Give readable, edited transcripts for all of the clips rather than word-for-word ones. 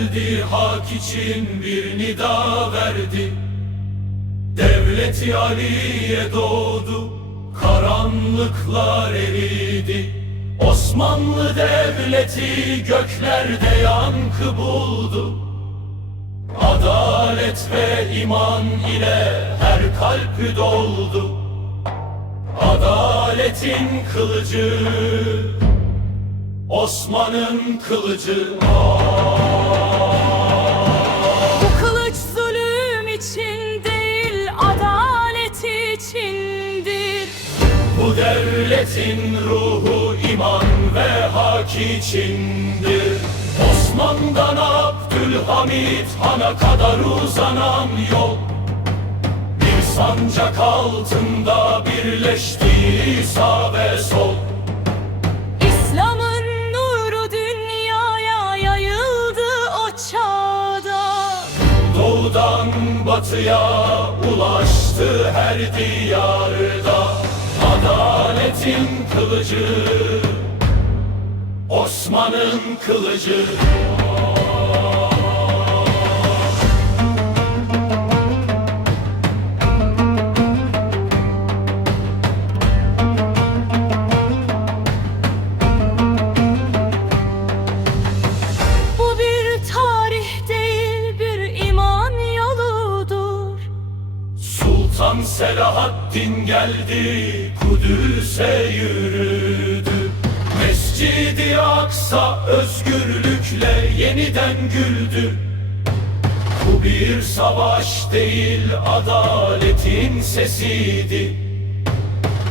geldi, hak için bir nida verdi. Devleti Ali'ye doğdu, karanlıklar eridi. Osmanlı Devleti göklerde yankı buldu. Adalet ve iman ile her kalp doldu. Adaletin kılıcı, Osman'ın kılıcı. Bu kılıç zulüm için değil, adalet içindir. Bu devletin ruhu iman ve hak içindir. Osman'dan Abdülhamit Han'a kadar uzanan yol, bir sancak altında birleşti sağ ve sol. İslam'ın nuru dünyaya yayıldı o çağda. Doğudan batıya ulaştı her diyarda. Adaletin kılıcı, Osman'ın kılıcı. Bu bir tarih değil, bir iman yoludur. Sultan Selahaddin geldi, Kudüs'e yürüdü. Mescid-i Aksa özgürlükle yeniden güldü. Bu bir savaş değil, adaletin sesiydi.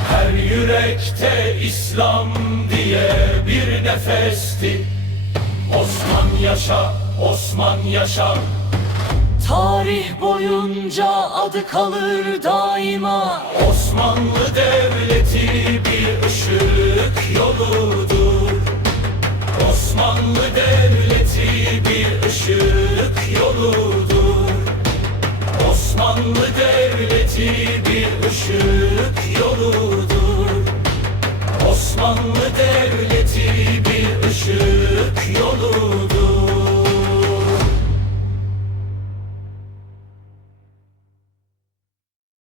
Her yürekte İslam diye bir nefesti. Osman yaşa, Osman yaşa. Tarih boyunca adı kalır daima. Osmanlı Devleti bir ışık yoludur. Osmanlı Devleti bir ışık yoludur. Osmanlı Devleti bir ışık yoludur. Osmanlı Devleti bir ışık yoludur.